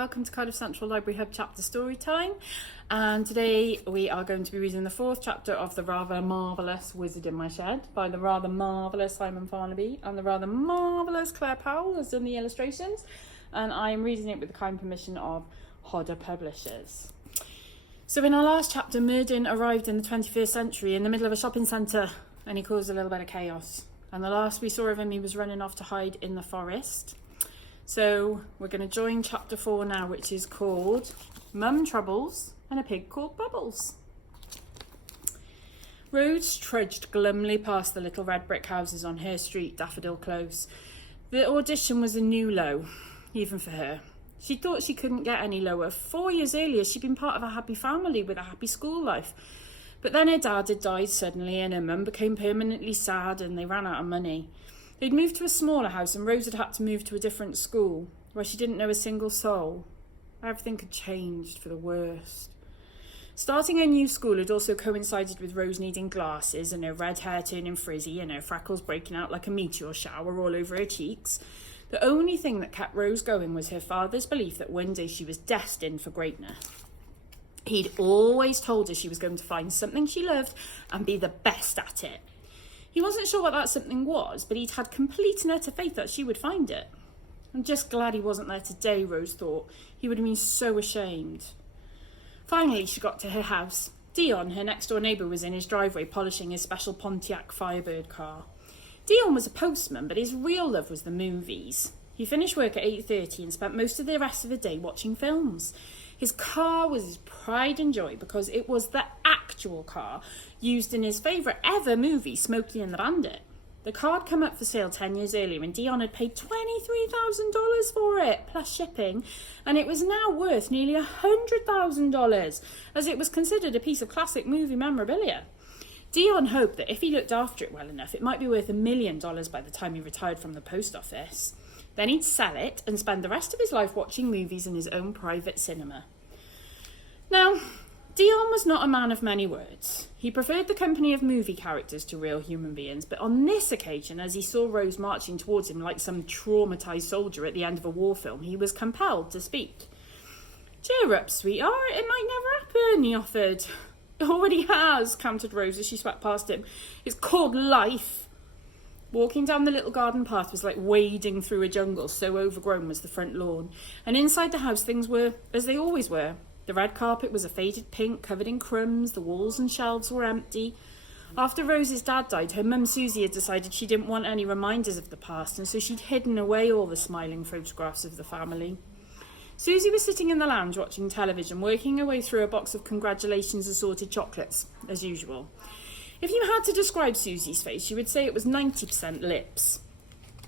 welcome to Cardiff Central Library Hub chapter Storytime, and today we are going to be reading the fourth chapter of the rather marvellous Wizard in My Shed by the rather marvellous Simon Farnaby, and the rather marvellous Claire Powell has done the illustrations, and I am reading it with the kind permission of Hodder Publishers. So in our last chapter, Merdyn arrived in the 21st century in the middle of a shopping centre, and he caused a little bit of chaos, and the last we saw of him, he was running off to hide in the forest. So we're going to join chapter 4 now, which is called Mum Troubles and a Pig Called Bubbles. Rose trudged glumly past the little red brick houses on Hare Street, Daffodil Close. The audition was a new low, even for her. She thought she couldn't get any lower. 4 years earlier, she'd been part of a happy family with a happy school life. But then her dad had died suddenly and her mum became permanently sad and they ran out of money. They'd moved to a smaller house and Rose had to move to a different school where she didn't know a single soul. Everything had changed for the worst. Starting her new school had also coincided with Rose needing glasses and her red hair turning frizzy and her freckles breaking out like a meteor shower all over her cheeks. The only thing that kept Rose going was her father's belief that one day she was destined for greatness. He'd always told her she was going to find something she loved and be the best at it. He wasn't sure what that something was, but he'd had complete and utter faith that she would find it. I'm just glad he wasn't there today, Rose thought. He would have been so ashamed. Finally, she got to her house. Dion, her next-door neighbour, was in his driveway polishing his special Pontiac Firebird car. Dion was a postman, but his real love was the movies. He finished work at 8:30 and spent most of the rest of the day watching films. His car was his pride and joy because it was the actual car used in his favourite ever movie, Smokey and the Bandit. The car had come up for sale 10 years earlier and Dion had paid $23,000 for it, plus shipping, and it was now worth nearly $100,000 as it was considered a piece of classic movie memorabilia. Dion hoped that if he looked after it well enough, it might be worth $1 million by the time he retired from the post office. Then he'd sell it and spend the rest of his life watching movies in his own private cinema. Now, Dion was not a man of many words. He preferred the company of movie characters to real human beings, but on this occasion, as he saw Rose marching towards him like some traumatised soldier at the end of a war film, he was compelled to speak. "Cheer up, sweetheart, it might never happen," he offered. "It already has," countered Rose as she swept past him. "It's called life." Walking down the little garden path was like wading through a jungle, so overgrown was the front lawn. And inside the house things were as they always were. The red carpet was a faded pink, covered in crumbs. The walls and shelves were empty. After Rose's dad died, her mum Susie had decided she didn't want any reminders of the past, and so she'd hidden away all the smiling photographs of the family. Susie was sitting in the lounge watching television, working her way through a box of congratulations assorted chocolates, as usual. If you had to describe Susie's face, you would say it was 90% lips.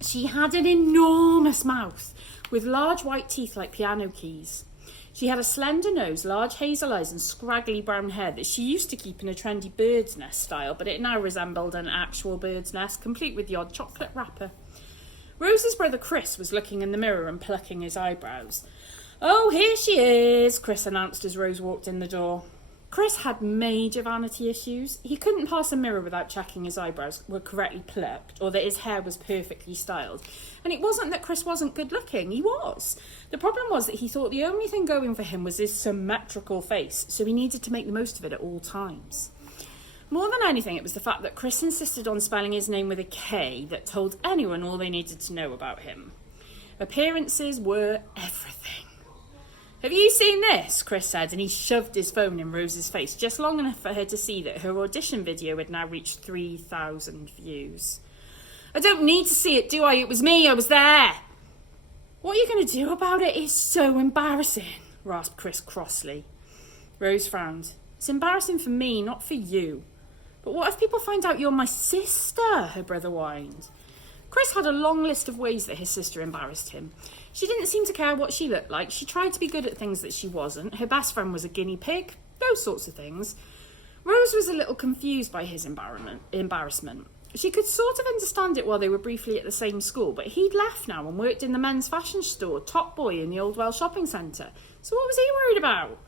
She had an enormous mouth with large white teeth like piano keys. She had a slender nose, large hazel eyes and scraggly brown hair that she used to keep in a trendy bird's nest style, but it now resembled an actual bird's nest, complete with the odd chocolate wrapper. Rose's brother Chris was looking in the mirror and plucking his eyebrows. "Oh, here she is," Chris announced as Rose walked in the door. Chris had major vanity issues. He couldn't pass a mirror without checking his eyebrows were correctly plucked or that his hair was perfectly styled. And it wasn't that Chris wasn't good looking, he was. The problem was that he thought the only thing going for him was his symmetrical face, so he needed to make the most of it at all times. More than anything, it was the fact that Chris insisted on spelling his name with a K that told anyone all they needed to know about him. Appearances were everything. "Have you seen this?" Chris said, and he shoved his phone in Rose's face, just long enough for her to see that her audition video had now reached 3,000 views. "I don't need to see it, do I? It was me, I was there." "What are you going to do about it? It's so embarrassing," rasped Chris crossly. Rose frowned. "It's embarrassing for me, not for you." "But what if people find out you're my sister?" her brother whined. Chris had a long list of ways that his sister embarrassed him. She didn't seem to care what she looked like. She tried to be good at things that she wasn't. Her best friend was a guinea pig. Those sorts of things. Rose was a little confused by his embarrassment. She could sort of understand it while they were briefly at the same school, but he'd left now and worked in the men's fashion store, top boy in the Old Welsh shopping centre. So what was he worried about?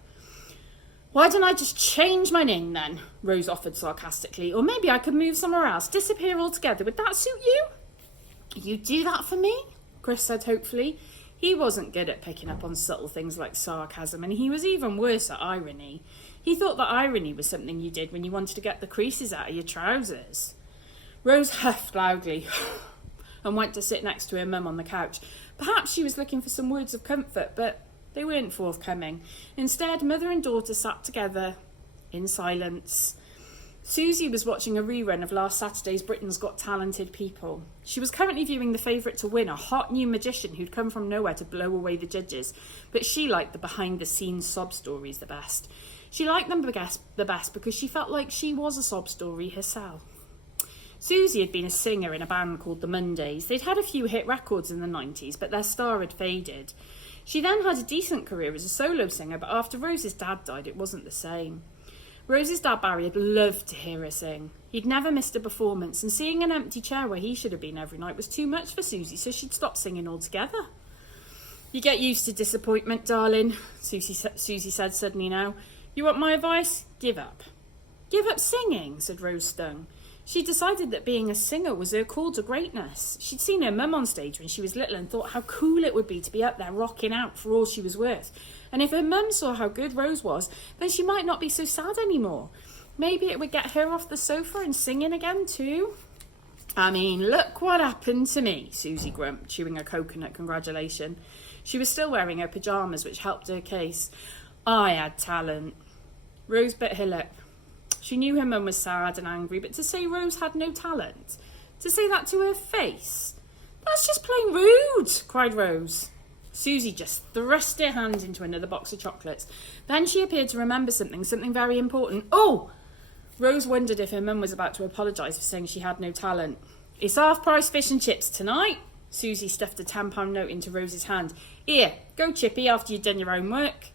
"Why don't I just change my name then?" Rose offered sarcastically. "Or maybe I could move somewhere else, disappear altogether. Would that suit you?" "You do that for me?" Chris said hopefully. He wasn't good at picking up on subtle things like sarcasm, and he was even worse at irony. He thought that irony was something you did when you wanted to get the creases out of your trousers. Rose huffed loudly and went to sit next to her mum on the couch. Perhaps she was looking for some words of comfort, but they weren't forthcoming. Instead, mother and daughter sat together in silence. Susie was watching a rerun of last Saturday's Britain's Got Talented People. She was currently viewing the favourite to win, a hot new magician who'd come from nowhere to blow away the judges, but she liked the behind-the-scenes sob stories the best. She liked them the best because she felt like she was a sob story herself. Susie had been a singer in a band called the Mondays. They'd had a few hit records in the 90s, but their star had faded. She then had a decent career as a solo singer, but after Rose's dad died, it wasn't the same. Rose's dad, Barry, had loved to hear her sing. He'd never missed a performance, and seeing an empty chair where he should have been every night was too much for Susie, so she'd stopped singing altogether. "You get used to disappointment, darling," Susie said suddenly now. "You want my advice? Give up." "Give up singing," said Rose, stung. She decided that being a singer was her call to greatness. She'd seen her mum on stage when she was little and thought how cool it would be to be up there rocking out for all she was worth. And if her mum saw how good Rose was, then she might not be so sad anymore. Maybe it would get her off the sofa and singing again too. "I mean, look what happened to me," Susie grumped, chewing a coconut congratulation. She was still wearing her pyjamas, which helped her case. "I had talent." Rose bit her lip. She knew her mum was sad and angry, but to say Rose had no talent, to say that to her face, "That's just plain rude," cried Rose. Susie just thrust her hand into another box of chocolates. Then she appeared to remember something very important. "Oh!" Rose wondered if her mum was about to apologise for saying she had no talent. "It's half-price fish and chips tonight." Susie stuffed a £10 note into Rose's hand. "Here, go chippy after you've done your own work."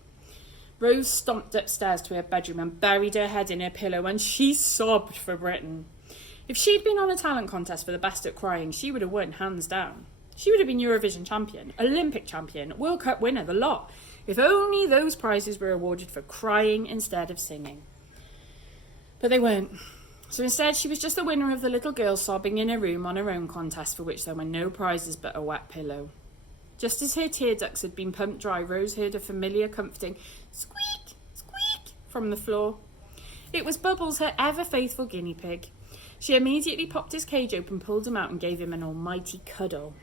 Rose stomped upstairs to her bedroom and buried her head in her pillow, and she sobbed for Britain. If she'd been on a talent contest for the best at crying, she would have won, hands down. She would have been Eurovision champion, Olympic champion, World Cup winner, the lot. If only those prizes were awarded for crying instead of singing. But they weren't. So instead, she was just the winner of the little girl sobbing in her room on her own contest, for which there were no prizes but a wet pillow. Just as her tear ducts had been pumped dry, Rose heard a familiar, comforting squeak, squeak from the floor. It was Bubbles, her ever-faithful guinea pig. She immediately popped his cage open, pulled him out and gave him an almighty cuddle.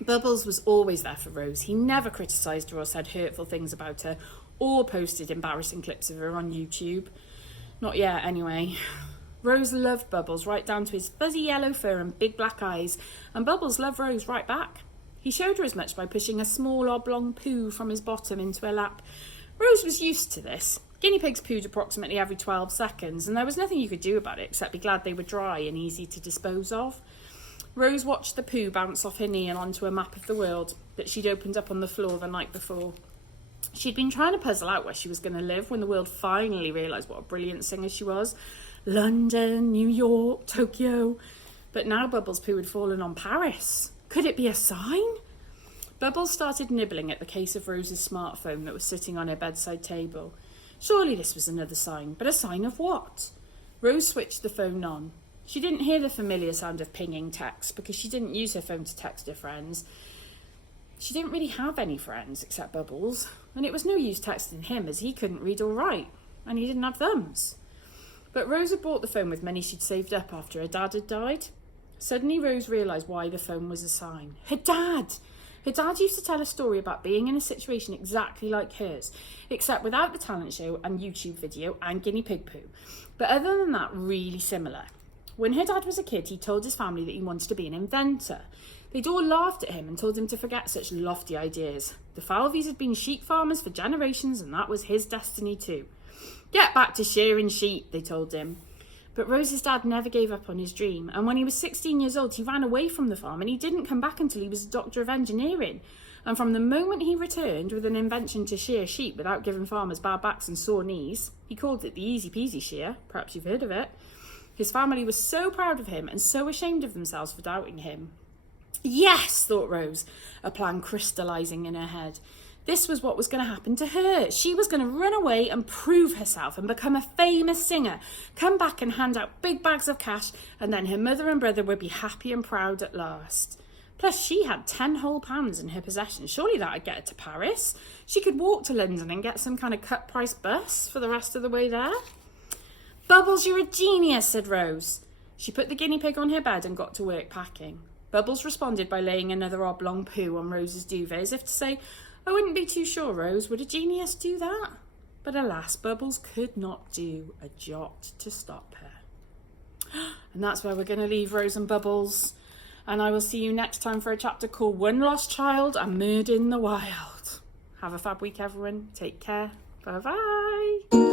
Bubbles was always there for Rose. He never criticised her or said hurtful things about her, or posted embarrassing clips of her on YouTube. Not yet, anyway. Rose loved Bubbles right down to his fuzzy yellow fur and big black eyes, and Bubbles loved Rose right back. He showed her as much by pushing a small oblong poo from his bottom into her lap. Rose was used to this. Guinea pigs pooed approximately every 12 seconds, and there was nothing you could do about it except be glad they were dry and easy to dispose of. Rose watched the poo bounce off her knee and onto a map of the world that she'd opened up on the floor the night before. She'd been trying to puzzle out where she was going to live when the world finally realised what a brilliant singer she was. London, New York, Tokyo. But now Bubbles' poo had fallen on Paris. Could it be a sign? Bubbles started nibbling at the case of Rose's smartphone that was sitting on her bedside table. Surely this was another sign, but a sign of what? Rose switched the phone on. She didn't hear the familiar sound of pinging text because she didn't use her phone to text her friends. She didn't really have any friends except Bubbles, and it was no use texting him as he couldn't read or write, and he didn't have thumbs. But Rose had bought the phone with money she'd saved up after her dad had died. Suddenly Rose realised why the phone was a sign. Her dad! Her dad used to tell a story about being in a situation exactly like hers, except without the talent show and YouTube video and guinea pig poo. But other than that, really similar. When her dad was a kid, he told his family that he wanted to be an inventor. They'd all laughed at him and told him to forget such lofty ideas. The Falveys had been sheep farmers for generations, and that was his destiny too. "Get back to shearing sheep," they told him. But Rose's dad never gave up on his dream, and when he was 16 years old, he ran away from the farm and he didn't come back until he was a doctor of engineering. And from the moment he returned with an invention to shear sheep without giving farmers bad backs and sore knees, he called it the easy peasy shear, perhaps you've heard of it. His family was so proud of him and so ashamed of themselves for doubting him. Yes, thought Rose, a plan crystallising in her head. This was what was going to happen to her. She was going to run away and prove herself and become a famous singer, come back and hand out big bags of cash, and then her mother and brother would be happy and proud at last. Plus, she had 10 whole pounds in her possession. Surely that'd get her to Paris. She could walk to London and get some kind of cut-price bus for the rest of the way there. Bubbles, you're a genius, said Rose. She put the guinea pig on her bed and got to work packing. Bubbles responded by laying another oblong poo on Rose's duvet, as if to say, I wouldn't be too sure, Rose, would a genius do that? But alas, Bubbles could not do a jot to stop her. And that's where we're going to leave Rose and Bubbles. And I will see you next time for a chapter called One Lost Child and Merdyn in the Wild. Have a fab week, everyone. Take care. Bye-bye.